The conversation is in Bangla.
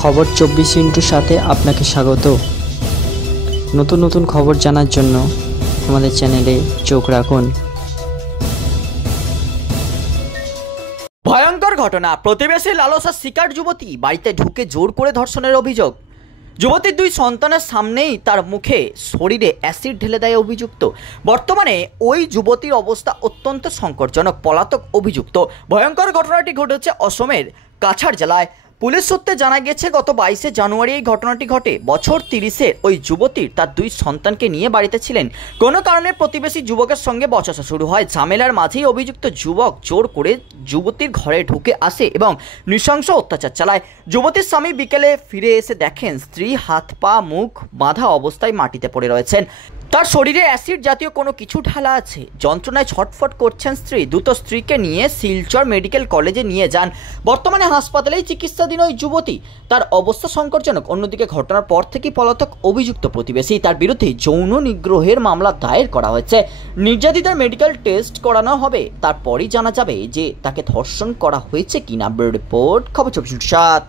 খবর 24 সাথে আপনাকে স্বাগত। নতুন নতুন খবর জানার জন্য আমাদের চ্যানেলে চোখ রাখুন। ভয়ঙ্কর ঘটনা, প্রতিবেশী লালসার শিকার যুবতী, বাড়িতে ঢুকে জোর করে ধর্ষণের অভিযোগ। যুবতীর 2 সন্তানের সামনেই তার মুখে শরীরে অ্যাসিড ঢেলে দেয় অভিযুক্ত। বর্তমানে ওই যুবতীর অবস্থা অত্যন্ত সংকটজনক। পলাতক অভিযুক্ত। ভয়ঙ্কর ঘটনাটি ঘটেছে অসমের কাছাড় জেলায়। পুলিশ সূত্রে জানা গেছে গত 22 জানুয়ারি এই ঘটনাটি ঘটে। বছর 30-এর ওই যুবতীর তার 2 সন্তানকে নিয়ে বাড়িতে ছিলেন। কোনো কারণে প্রতিবেশী যুবকের সঙ্গে বচসা শুরু হয়। ঝামেলার মাঝেই অভিযুক্ত যুবক জোর করে যুবতীর ঘরে ঢুকে আসে এবং নৃশংস অত্যাচার চালায়। যুবতীর স্বামী বিকেলে ফিরে এসে দেখেন স্ত্রী হাত পা মুখ বাঁধা অবস্থায় মাটিতে পড়ে রয়েছেন। তার শরীরে অ্যাসিড জাতীয় কোনো কিছু ঢালা আছে। যন্ত্রণায় ছটফট করছেন স্ত্রী। দ্রুত স্ত্রীকে নিয়ে শিলচর মেডিকেল কলেজে নিয়ে যান। বর্তমানে হাসপাতালেই চিকিৎসাধীন ওই যুবতী। তার অবস্থা সংকটজনক। অন্যদিকে ঘটনার পর থেকেই পলাতক অভিযুক্ত প্রতিবেশী। তার বিরুদ্ধে যৌন নিগ্রহের মামলা দায়ের করা হয়েছে। নির্যাতিতার মেডিকেল টেস্ট করানো হবে, তারপরই জানা যাবে যে তাকে ধর্ষণ করা হয়েছে কিনা। রিপোর্ট খবর 24/7।